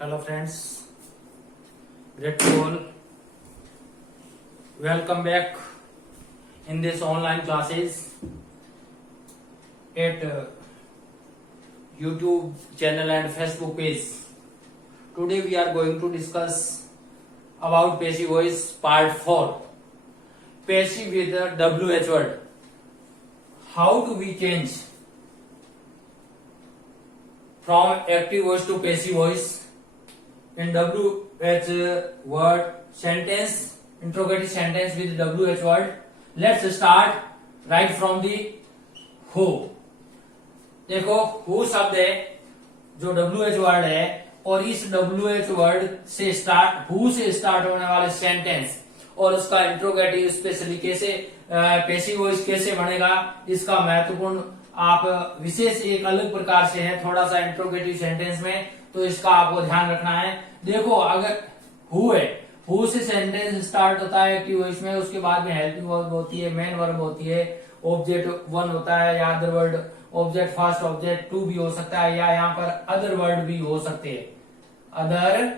Hello friends, great to all. Welcome back in this online classes at YouTube channel and Facebook page. Today we are going to discuss about passive voice part 4. Passive with the WH word. How do we change from active voice to passive voice in WH word sentence, interrogative sentence with WH word? Let's start right from the who. देखो who शब्द है जो WH word है और इस WH word से start who से start होने वाले सेंटेंस और उसका इंट्रोगेटिव स्पेशली कैसे पैसिव वॉइस कैसे बनेगा, इसका महत्वपूर्ण आप विशेष एक अलग प्रकार से है थोड़ा सा इंट्रोगेटिव सेंटेंस में, तो इसका आपको ध्यान रखना है। देखो अगर हु है, हु से सेंटेंस स्टार्ट होता है एक्टिव वॉइस में, उसके बाद में हेल्पिंग वर्ब होती है, मेन वर्ब होती है, ऑब्जेक्ट वन होता है या other word, object first object two भी हो सकता है या यहाँ पर अदर वर्ड भी हो सकते हैं, अदर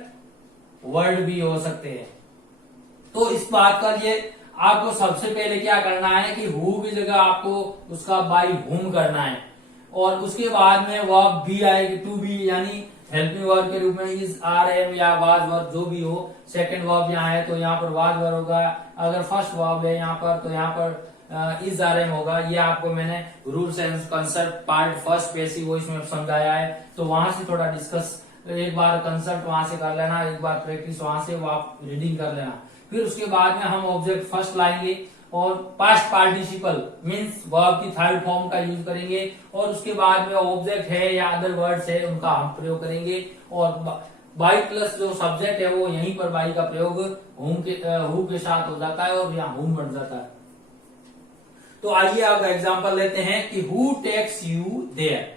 वर्ड भी हो सकते हैं। तो इस बात का लिए आपको सबसे पहले क्या करना है कि हु की जगह आपको उसका बाई हुम करना है और उसके बाद में वर्ब बी आएगी, टू बी यानी हेल्पिंग वर्ब के रूप में इज आर एम या वाज वर्ब जो भी हो। सेकंड वर्ब यहाँ है तो यहाँ पर वाज वर्ब होगा, अगर फर्स्ट वर्ब है यहाँ पर तो यहाँ पर इज आर एम होगा। ये आपको मैंने rules and concept part first passive voice में समझाया है, तो वहां से थोड़ा डिस्कस एक बार कंसेप्ट वहां से कर लेना, एक बार प्रैक्टिस वहां से वो आप रीडिंग कर लेना। फिर उसके बाद में हम ऑब्जेक्ट फर्स्ट लाएंगे और पास्ट पार्टिसिपल मीन्स वर्ब की थर्ड फॉर्म का यूज करेंगे और उसके बाद में ऑब्जेक्ट है या अदर वर्ड्स है उनका हम प्रयोग करेंगे और बाई प्लस जो सब्जेक्ट है वो यहीं पर बाई का प्रयोग हु के साथ हो जाता है और यहाँ हुम बन जाता है। तो आइए अब एग्जांपल लेते हैं कि हु टेक्स यू देयर।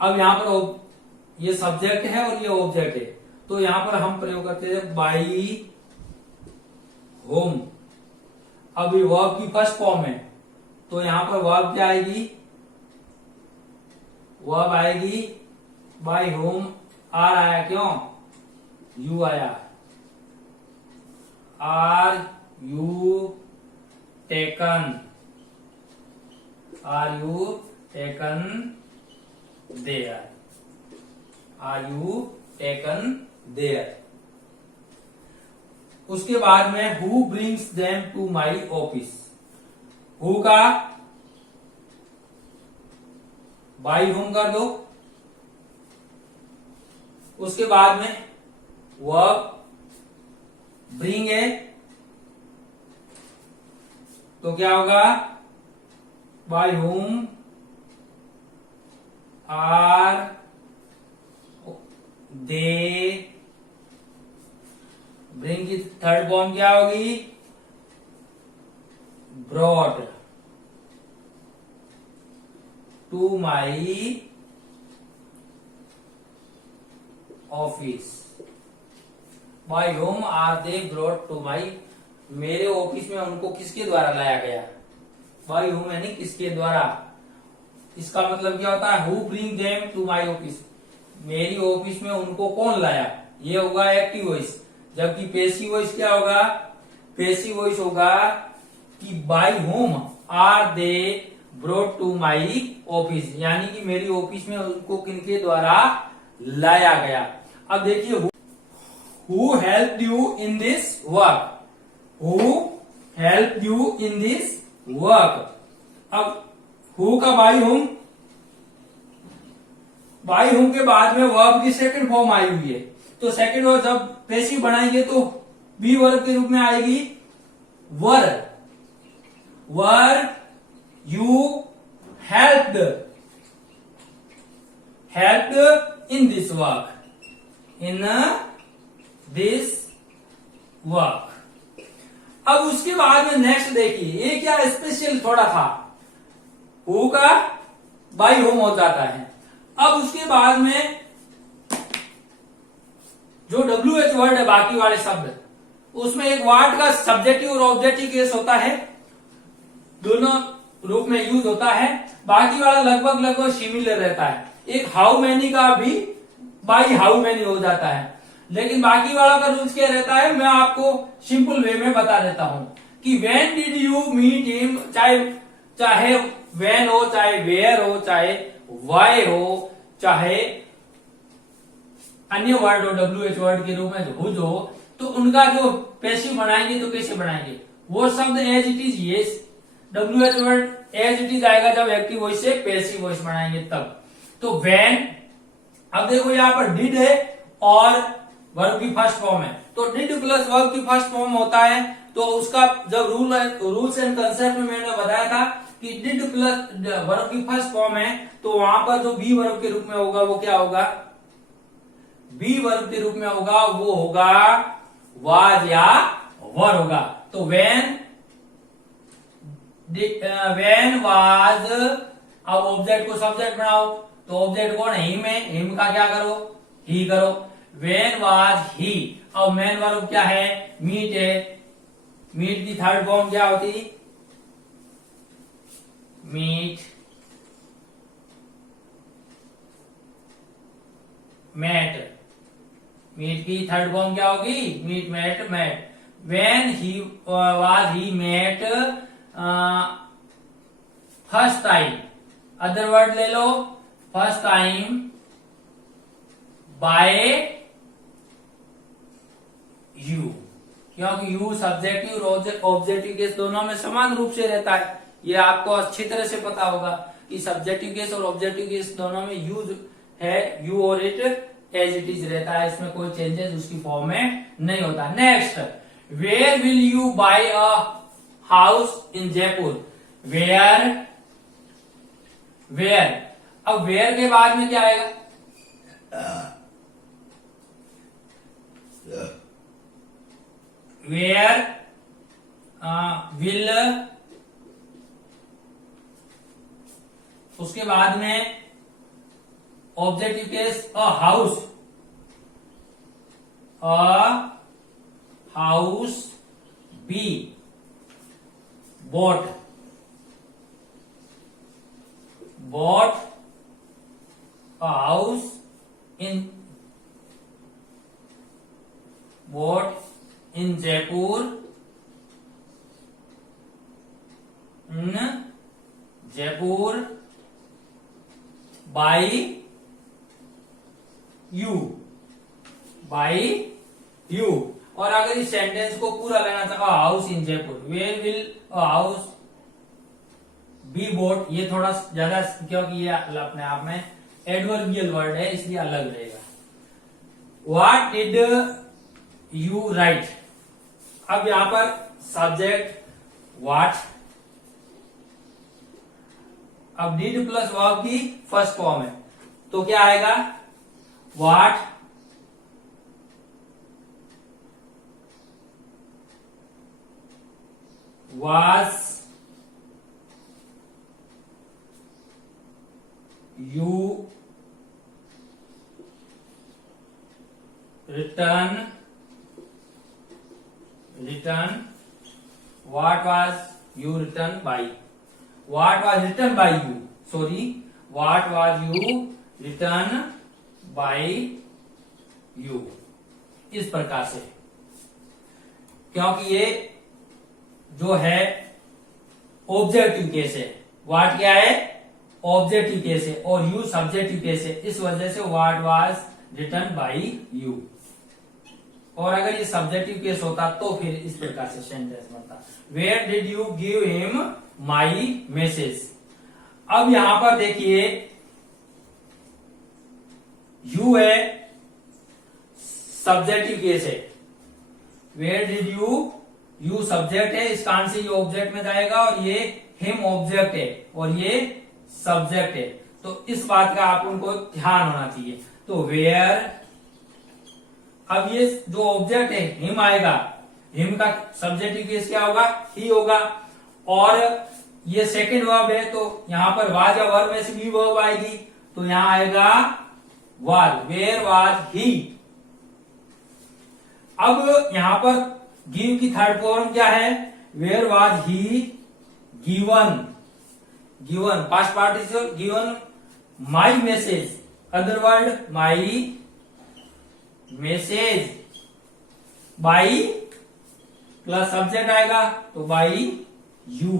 अब यहाँ पर ये सब्जेक्ट है और ये ऑब्जेक्ट है, तो यहाँ पर हम प्रयोग करते हैं बाई होम। अब ये वर्ब की फर्स्ट फॉर्म है तो यहां पर वर्ब क्या आएगी, वर्ब आएगी बाय होम। आर आया क्यों, यू आया, are you taken, are you taken there, are you taken there. उसके बाद में who brings them to my office, who का बाई होम कर दो, उसके बाद में वर्ब ब्रिंग है तो क्या होगा, by whom are they, bring की थर्ड फॉर्म क्या होगी, brought to my office, by whom are they brought to my, मेरे ऑफिस में उनको किसके द्वारा लाया गया, बाय होम यानी किसके द्वारा। इसका मतलब क्या होता है, who bring them to my office, मेरी ऑफिस में उनको कौन लाया, ये होगा एक्टिव वॉइस। जबकि पैसिव वॉइस क्या होगा, पैसिव वॉइस होगा कि by whom are they brought to my office, यानी कि मेरी ऑफिस में उनको किनके द्वारा लाया गया। अब देखिए who help you in this work, who help you in this work. अब हु का बाय होम, बाय होम के बाद में वर्ब की सेकंड फॉर्म आई हुई है, तो सेकंड वर्ब जब पैसिव बनाएंगे तो बी वर्ब के रूप में आएगी were, were you helped, helped in this work, in this work. अब उसके बाद में नेक्स्ट देखिए, ये क्या स्पेशल थोड़ा था, हु का बाई होम हो जाता है। अब उसके बाद में जो WH वर्ड है बाकी वाले शब्द, उसमें एक वर्ड का सब्जेक्टिव और ऑब्जेक्टिव केस होता है, दोनों रूप में यूज होता है, बाकी वाला लगभग सिमिलर रहता है। एक हाउ मैनी का भी बाई हाउ मैनी हो जाता है। लेकिन बाकी वाला का रूल्स क्या रहता है, मैं आपको सिंपल वे में बता देता हूं कि when did you meet him, चाहे व्हेन हो, चाहे वेयर हो, चाहे वाई हो, चाहे अन्य वर्ड हो WH वर्ड के रूप में हुज हो, तो उनका जो पैसिव बनाएंगे तो कैसे बनाएंगे, वो शब्द एज इट इज ये WH word as it is आएगा जब एक्टिव वॉइस से पैसिव वॉइस बनाएंगे तब। तो व्हेन, अब देखो यहां पर डिड है और वर्ब की फर्स्ट फॉर्म है, तो डिड प्लस वर्ब की फर्स्ट फॉर्म होता है, तो उसका जब रूल्स एंड कंसेप्ट में मैंने बताया था कि डिड प्लस वर्ब की फर्स्ट फॉर्म है, तो वहां पर जो बी वर्ब के रूप में होगा वो क्या होगा, बी वर्ब के रूप में होगा वो होगा वाज या वर होगा। तो व्हेन वाज, अब ऑब्जेक्ट को सब्जेक्ट बनाओ, तो ऑब्जेक्ट कौन है, हिम है, हिम का क्या करो, ही करो। व्हेन वाज ही, अब मेन वर्ब क्या है, मीट है, मीट की थर्ड फॉर्म क्या होती, मीट, मैट, मीट की थर्ड फॉर्म क्या होगी, meet met met. When he was he met first time, other word ले लो, फर्स्ट टाइम बाय यू, क्योंकि यू सब्जेक्टिव और ऑब्जेक्टिव केस दोनों में समान रूप से रहता है, ये आपको अच्छी तरह से पता होगा कि सब्जेक्टिव केस और ऑब्जेक्टिव केस दोनों में यूज है, यू और इट एज इट इज रहता है, इसमें कोई चेंजेस उसकी फॉर्म में नहीं होता। Next, where will you buy a house in Jaipur, where, where, अब वेयर के बाद में क्या आएगा, वेयर विल, उसके बाद में objective case a house, be bought, bought a house in Jaipur by you। और अगर इस सेंटेंस को पूरा लेना चाहो, house in Jaipur, where will a house be bought, ये थोड़ा ज्यादा क्योंकि ये अपने आप में एडवर्बियल वर्ड है इसलिए अलग रहेगा। व्हाट डिड यू राइट, अब यहां पर सब्जेक्ट व्हाट, अब डिड प्लस वर्ब की फर्स्ट फॉर्म है, तो क्या आएगा, what was you written, what was you written by, what was written by you, sorry, what was you written by you, इस प्रकार से, क्योंकि ये जो है ऑब्जेक्टिव केस है, व्हाट क्या है, ऑब्जेक्टिव केस है और यू सब्जेक्टिव केस है, इस वजह से what was written by you. और अगर ये सब्जेक्टिव केस होता तो फिर इस प्रकार से सेंटेंस बनता, where did you give him my message. अब यहां पर देखिए यू है, सब्जेक्टिव केस है, वेयर डिड यू सब्जेक्ट है, इस कारण से ये ऑब्जेक्ट में जाएगा और ये हिम ऑब्जेक्ट है और ये सब्जेक्ट है, तो इस बात का आप उनको ध्यान होना चाहिए। तो वेयर, अब ये जो ऑब्जेक्ट है हिम आएगा, हिम का सब्जेक्टिव केस क्या होगा, ही होगा, और ये सेकंड वर्ब है तो यहां पर वाज या वर्ब में से भी वर्ब आएगी, तो यहां आएगा वाज, वेयर वाज ही। अब यहां पर गिव की थर्ड फॉर्म क्या है, where was he given, given past participle given my message, other word my message by plus subject आएगा तो by you.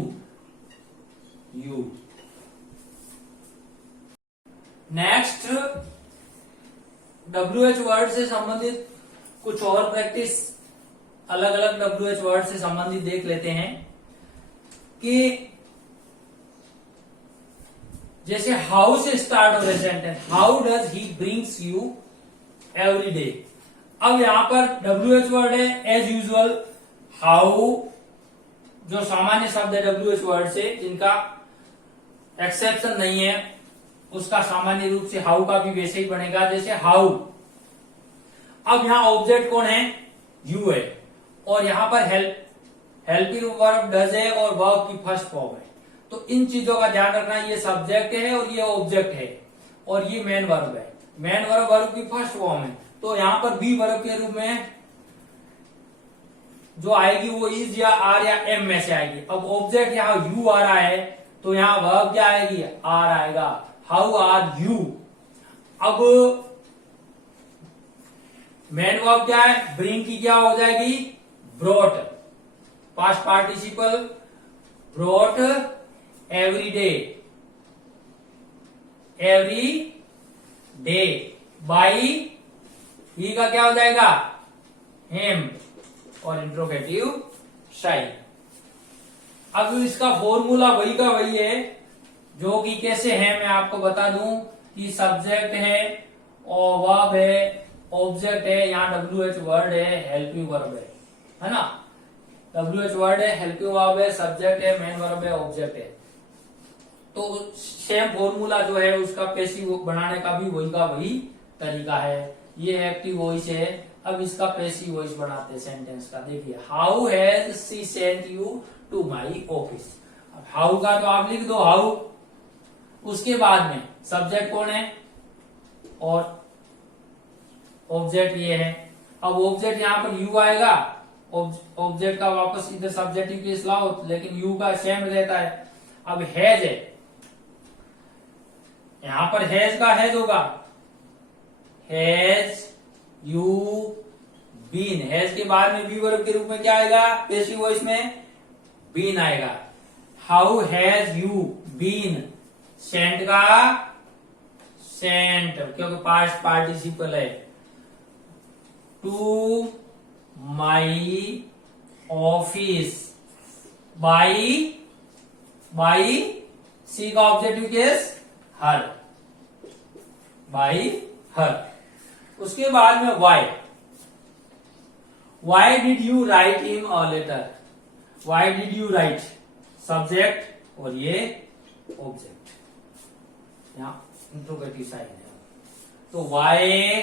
Next WH word से संबंधित कुछ और प्रैक्टिस, अलग अलग WH वर्ड से संबंधित देख लेते हैं कि जैसे हाउ से स्टार्ट हो रहा है sentence, how does he brings you every day. अब यहां पर WH वर्ड है एज यूजुअल, हाउ जो सामान्य शब्द है WH वर्ड से, जिनका एक्सेप्शन नहीं है, उसका सामान्य रूप से हाउ का भी वैसे ही बनेगा जैसे हाउ। अब यहां ऑब्जेक्ट कौन है, यू है, और यहां पर हेल्पिंग वर्ब डज है और वर्ब की फर्स्ट फॉर्म है। तो इन चीजों का ध्यान रखना, ये सब्जेक्ट है और ये ऑब्जेक्ट है और ये मेन वर्ब है। मेन वर्ब वर्ब की फर्स्ट फॉर्म है, तो यहां पर बी वर्ब के रूप में जो आएगी वो इज या आर या एम में से आएगी। अब ऑब्जेक्ट यहां यू आ रहा है तो यहां वर्ब क्या आएगी, आर आएगा, हाउ आर यू। अब मेन वर्ब क्या है, ब्रिंग की क्या हो जाएगी, brought, past participle brought every day by, he का क्या हो जाएगा, हिम, और इंट्रोगेटिव साइन। अब इसका फॉर्मूला वही का वही है, जो कि कैसे है मैं आपको बता दूं कि सब्जेक्ट है और वर्ब है, ऑब्जेक्ट है, यहाँ WH वर्ड है, हेल्पिंग वर्ब है ना। WH वर्ड है, हेल्पिंग वर्ब है, सब्जेक्ट है, मेन वर्ब है, ऑब्जेक्ट है। तो सेम फॉर्मूला जो है उसका पैसिव बनाने का भी वही का वही तरीका है। ये एक्टिव वॉइस है, अब इसका पैसिव वॉइस बनाते हैं सेंटेंस का। देखिए, how has she sent you to my office. अब हाउ का तो आप लिख दो हाउ, उसके बाद में सब्जेक्ट कौन है और ऑब्जेक्ट ये है। अब ऑब्जेक्ट यहां पर यू आएगा, ऑब्जेक्ट का वापस इधर सब्जेक्टिव केस लाओ, लेकिन यू का सेम रहता है। अब हैज है, यहां पर हैज का हैज होगा, हैज यू बीन। हैज के बाद में बी वर्ब के रूप में क्या आएगा, पैसिव वॉइस में बीन आएगा। How has you been, sent का सेंट, क्योंकि पास्ट पार्टिसिपल है, to my office by she का objective case her, by her. उसके बाद में why did you write him a letter, why did you write, subject और ये ऑब्जेक्ट, यहां इंट्रोगेटिव साइन है। तो वाई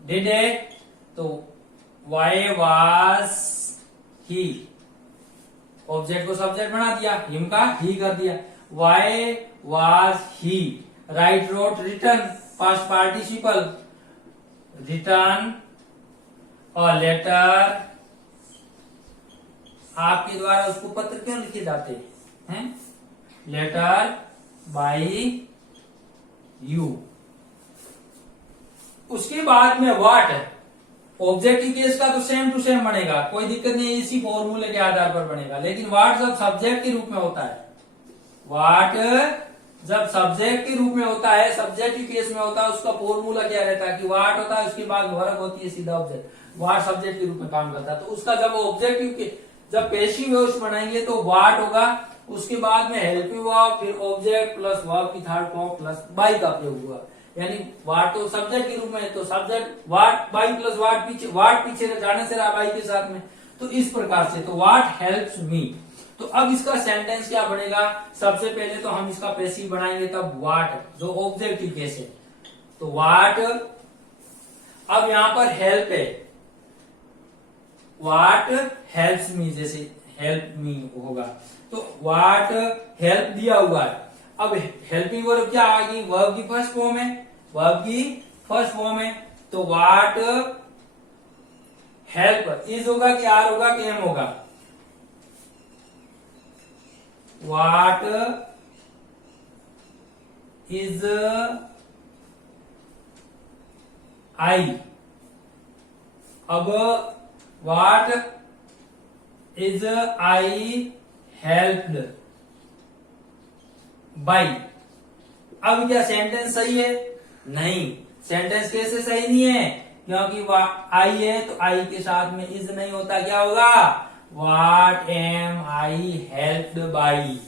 डिड है, तो वाई वाज ही, ऑब्जेक्ट को सब्जेक्ट बना दिया, हिम का ही कर दिया। Why was he right road return, past participle, return और लेटर, आपके द्वारा उसको पत्र क्यों लिखे जाते हैं, लेटर बाई यू। उसके बाद में व्हाट, ऑब्जेक्टिव केस का तो सेम टू सेम बनेगा, कोई दिक्कत नहीं, इसी फॉर्मूले के आधार पर बनेगा। लेकिन व्हाट जब सब्जेक्ट के रूप में होता है, व्हाट जब सब्जेक्ट के रूप में होता है, सब्जेक्टिव केस में होता है, उसका फॉर्मूला क्या रहता है कि व्हाट होता है, उसके बाद वर्ब होती है सीधा ऑब्जेक्ट, व्हाट सब्जेक्ट के रूप में काम करता है। तो उसका जब ऑब्जेक्टिव के जब पैसिव वॉइस बनाएंगे तो व्हाट होगा, उसके बाद में हेल्पिंग वर्ब, फिर ऑब्जेक्ट प्लस वर्ब की थर्ड फॉर्म प्लस बाई का प्रयोग हुआ। यानी व्हाट तो सब्जेक्ट के रूप में है, तो subject what by plus what पीछे जाने से रहा बाई के साथ में, तो इस प्रकार से। तो व्हाट हेल्प्स मी। तो अब इसका सेंटेंस क्या बनेगा, सबसे पहले तो हम इसका पैसिव बनाएंगे, तब व्हाट जो ऑब्जेक्टिव केस है, तो व्हाट। अब यहां पर हेल्प है, व्हाट हेल्प्स मी, जैसे हेल्प मी होगा, तो व्हाट हेल्प दिया हुआ है। अब हेल्पिंग वर्ब क्या आएगी, वर्ब की फर्स्ट फॉर्म है, वर्ब की फर्स्ट फॉर्म है, तो व्हाट हेल्प इज होगा कि आर होगा कि एम होगा, व्हाट इज आई। अब what is I helped by. अब क्या सेंटेंस सही है? नहीं, सेंटेंस कैसे सही नहीं है? क्योंकि आई है तो आई के साथ में इज नहीं होता, क्या होगा? What am I helped by.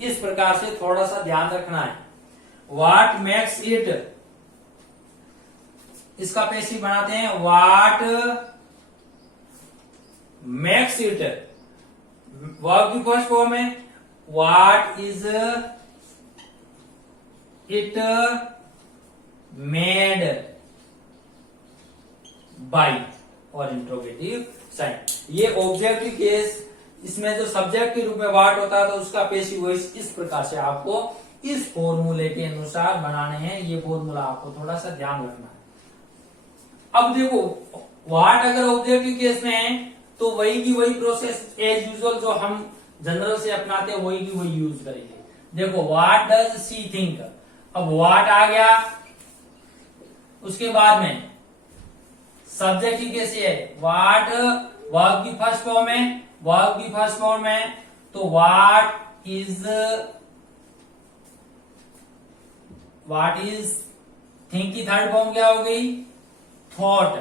इस प्रकार से थोड़ा सा ध्यान रखना है। व्हाट मेक्स इट, इसका पैसिव बनाते हैं, व्हाट मेक्स इट। वर्ब की फर्स्ट फॉर्म है what is it made by और इंट्रोगेटिव साइन। ये ऑब्जेक्टिव केस, इसमें जो सब्जेक्ट के रूप में व्हाट होता है तो उसका पैसिव वॉइस इस प्रकार से आपको इस फॉर्मूले के अनुसार बनाने हैं। ये फॉर्मूला आपको थोड़ा सा ध्यान रखना है। अब देखो, व्हाट अगर ऑब्जेक्टिव केस में है तो वही की वही प्रोसेस एज यूजुअल जो हम जनरल से अपनाते हैं वही की वही यूज करेंगे। देखो, व्हाट डज सी थिंक। अब व्हाट आ गया, उसके बाद में सब्जेक्ट की कैसे है, व्हाट वर्ब की फर्स्ट फॉर्म है, वर्ब की फर्स्ट फॉर्म है तो व्हाट इज थिंक की थर्ड फॉर्म क्या हो गई? थॉट।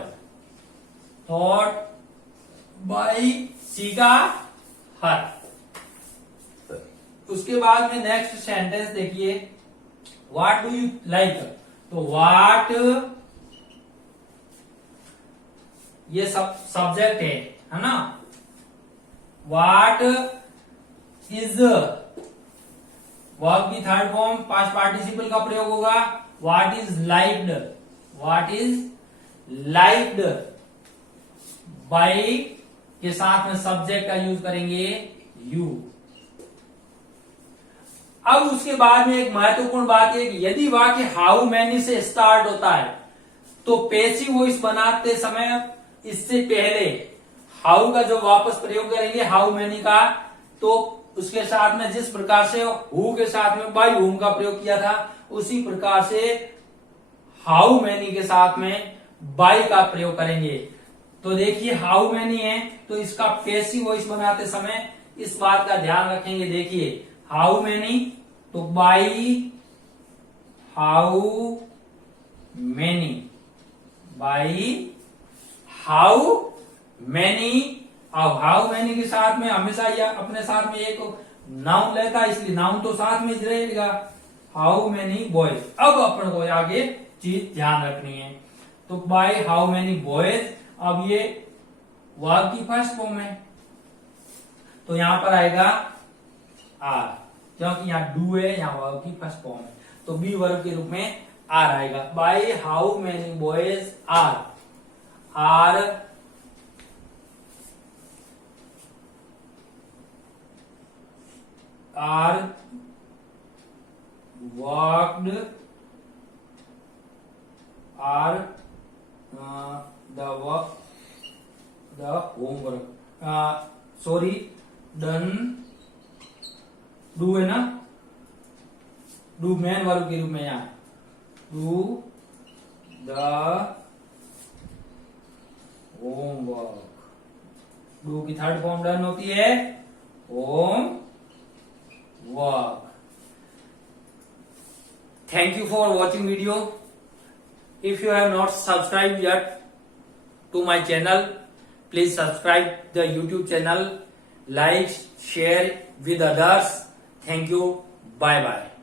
थॉट बाई सी का हर। उसके बाद में नेक्स्ट सेंटेंस देखिए, व्हाट डू यू लाइक। तो व्हाट, ये सब्जेक्ट है ना। व्हाट इज वर्ब की थर्ड फॉर्म पास्ट पार्टिसिपल का प्रयोग होगा, what is liked. What is liked by के साथ में सब्जेक्ट का यूज करेंगे यू। अब उसके बाद में एक महत्वपूर्ण बात है कि यदि वाक्य हाउ मैनी से स्टार्ट होता है तो पैसिव वॉइस बनाते समय इससे पहले हाउ का जो वापस प्रयोग करेंगे हाउ मैनी का, तो उसके साथ में जिस प्रकार से हु के साथ में बाई हुम का प्रयोग किया था उसी प्रकार से हाउ मैनी के साथ में बाई का प्रयोग करेंगे। तो देखिए, हाउ मैनी है तो इसका पैसिव वॉइस बनाते समय इस बात का ध्यान रखेंगे। देखिए, हाउ मैनी तो by how many, by how many. अब हाउ मैनी के साथ में हमेशा यह अपने साथ में एक नाउन लेता है, इसलिए नाउन तो साथ में रहेगा, हाउ मैनी बॉयज। अब अपन को आगे चीज ध्यान रखनी है। तो बाय हाउ मैनी बॉयज, अब ये वर्ब की फर्स्ट फॉर्म है तो यहां पर आएगा आर, क्योंकि यहाँ डू है, यहाँ वर्ब की फर्स्ट फॉर्म है तो बी वर्ब के रूप में आर आएगा। By how many boys are worked the homework, done, do है ना, डू मैन वर्ब के रूप में यहाँ डू द होमवर्क। डू की थर्ड फॉर्म डन होती है home work. Thank you for watching video. If you have not subscribed yet to my channel, please subscribe the YouTube channel, like, share with others. Thank you. Bye bye.